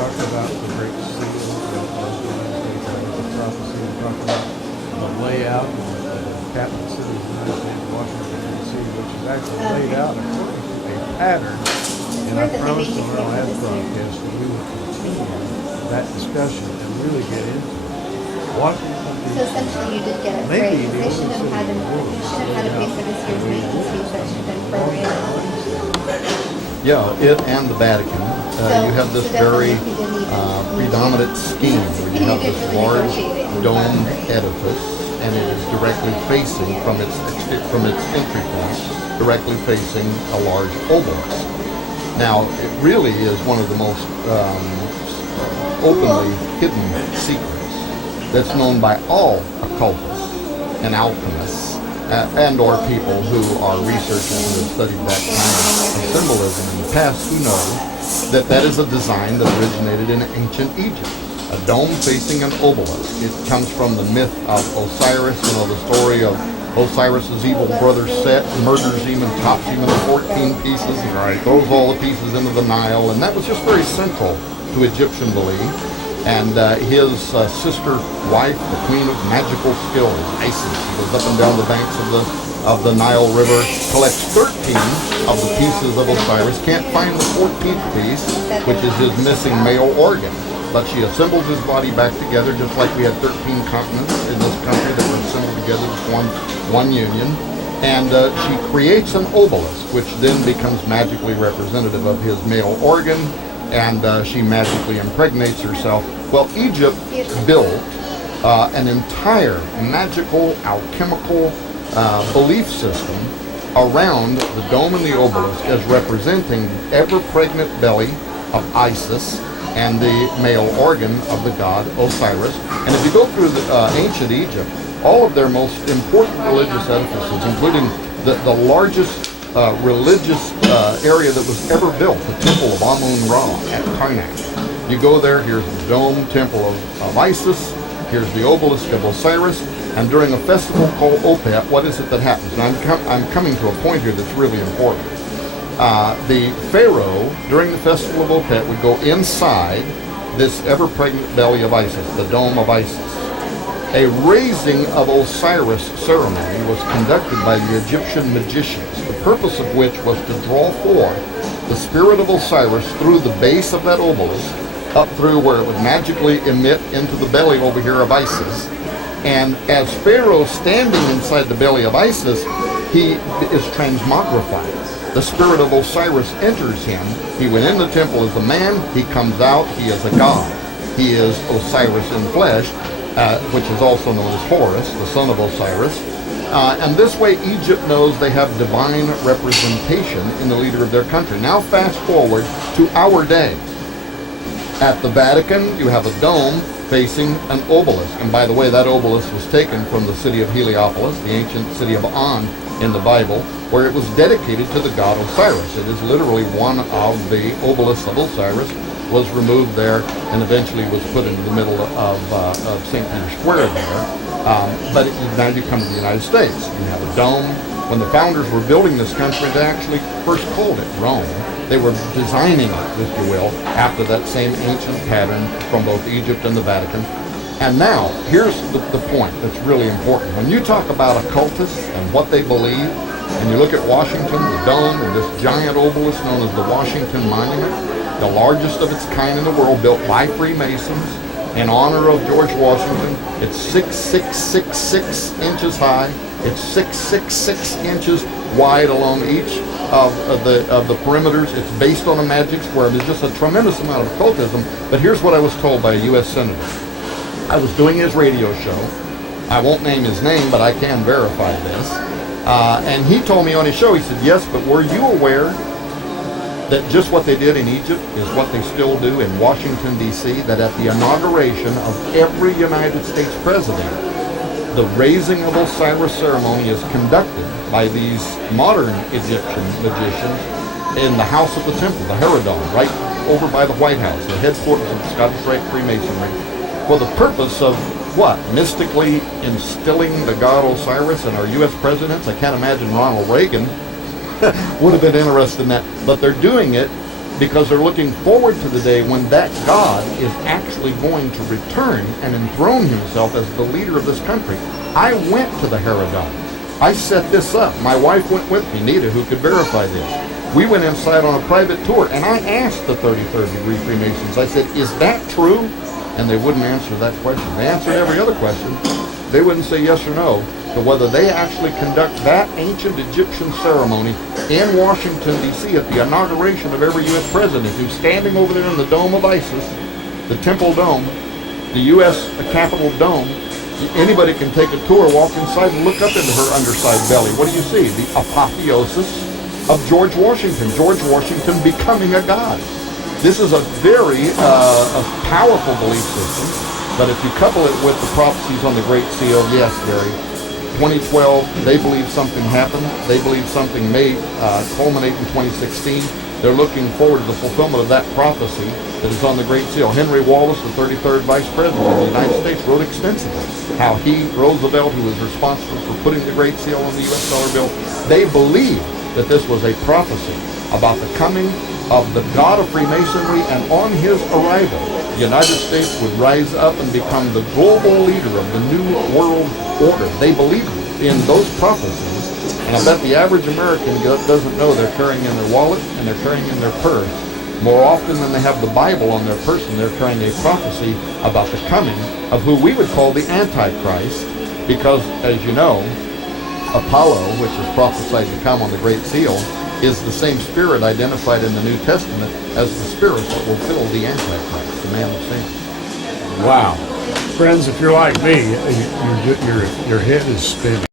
talk about the Great Seal, the prophecy, we talk about the layout of the capital city of the United States, Washington, D.C., which is actually laid out according to a pattern. And I promised on our last broadcast that we would continue that discussion and really get into it. Washington, So essentially you did get it right. They should have had a pay for this year's maintenance fees that should have been prorated. Yeah, it and the Vatican. You have this very predominant scheme where you have this large domed edifice, and it is directly facing from its entry point, directly facing a large obelisk. Now, it really is one of the most openly hidden secrets that's known by all occultists and alchemists and or people who are researchers and have studied that kind of symbolism in the past who know that that is a design that originated in ancient Egypt. A dome facing an obelisk. It comes from the myth of Osiris, the story of Osiris's evil brother Set murders him and chops him into 14 pieces, throws all the pieces into the Nile, and that was just very central to Egyptian belief. And his sister wife, the queen of magical skill, Isis, she goes up and down the banks of the Nile River, collects 13 of the pieces of Osiris, can't find the 14th piece, which is his missing male organ. But she assembles his body back together, just like we had 13 continents in this country that were assembled together to form one union. And she creates an obelisk, which then becomes magically representative of his male organ, and she magically impregnates herself. Well, Egypt built an entire magical, alchemical belief system around the dome and the obelisk as representing ever-pregnant belly of Isis and the male organ of the god Osiris. And if you go through ancient Egypt, all of their most important religious edifices, including the largest religious area that was ever built, the temple of Amun-Ra at Karnak. You go there, here's the dome temple of Isis, here's the obelisk of Osiris, and during a festival called Opet, what is it that happens? And I'm coming to a point here that's really important. The pharaoh, during the festival of Opet, would go inside this ever-pregnant belly of Isis, the dome of Isis. A raising of Osiris ceremony was conducted by the Egyptian magicians, the purpose of which was to draw forth the spirit of Osiris through the base of that obelisk, up through where it would magically emit into the belly over here of Isis. And as Pharaoh standing inside the belly of Isis, he is transmogrified. The spirit of Osiris enters him. He went in the temple as a man, he comes out, he is a god. He is Osiris in flesh, which is also known as Horus, the son of Osiris. And this way Egypt knows they have divine representation in the leader of their country. Now fast forward to our day. At the Vatican, you have a dome facing an obelisk. And by the way, that obelisk was taken from the city of Heliopolis, the ancient city of On in the Bible, where it was dedicated to the god Osiris. It is literally one of the obelisks of Osiris, was removed there and eventually was put into the middle of St. Peter's Square there. But now you come to the United States. You have a dome. When the founders were building this country, they actually first called it Rome. They were designing it, if you will, after that same ancient pattern from both Egypt and the Vatican. And now, here's the point that's really important. When you talk about occultists and what they believe, and you look at Washington, the dome, and this giant obelisk known as the Washington Monument, the largest of its kind in the world, built by Freemasons in honor of George Washington. It's 6,666 inches high. It's 666 inches wide along each of the perimeters. It's based on a magic square. There's just a tremendous amount of occultism. But here's what I was told by a U.S. Senator. I was doing his radio show. I won't name his name, but I can verify this. And he told me on his show, he said, yes, but were you aware that just what they did in Egypt is what they still do in Washington, D.C., that at the inauguration of every United States president, the raising of Osiris ceremony is conducted by these modern Egyptian magicians in the House of the Temple, the Herodon, right over by the White House, the headquarters of Scottish Rite Freemasonry, for the purpose of what? Mystically instilling the god Osiris in our U.S. presidents? I can't imagine Ronald Reagan would have been interested in that. But they're doing it because they're looking forward to the day when that God is actually going to return and enthrone himself as the leader of this country. I went to the Herodon. I set this up. My wife went with me, Nita, who could verify this. We went inside on a private tour, and I asked the 33rd degree Freemasons, I said, is that true? And they wouldn't answer that question. They answered every other question. They wouldn't say yes or no to whether they actually conduct that ancient Egyptian ceremony in Washington, D.C. at the inauguration of every U.S. president who's standing over there in the dome of Isis, the Temple Dome, the U.S. Capitol Dome. Anybody can take a tour, walk inside, and look up into her underside belly. What do you see? The apotheosis of George Washington. George Washington becoming a god. This is a very a powerful belief system, but if you couple it with the prophecies on the Great Seal, yes, Gary, 2012, they believe something happened. They believe something may culminate in 2016. They're looking forward to the fulfillment of that prophecy that is on the Great Seal. Henry Wallace, the 33rd Vice President of the United States, wrote extensively how he, Roosevelt, who was responsible for putting the Great Seal on the U.S. dollar bill, they believed that this was a prophecy about the coming of the God of Freemasonry, and on his arrival, the United States would rise up and become the global leader of the New World Order. They believed in those prophecies. And I bet the average American doesn't know they're carrying in their wallet and they're carrying in their purse. More often than they have the Bible on their person, they're carrying a prophecy about the coming of who we would call the Antichrist, because, as you know, Apollo, which is prophesied to come on the Great Seal, is the same spirit identified in the New Testament as the spirit that will fill the Antichrist, the man of sin. Wow. Friends, if you're like me, your head is spinning.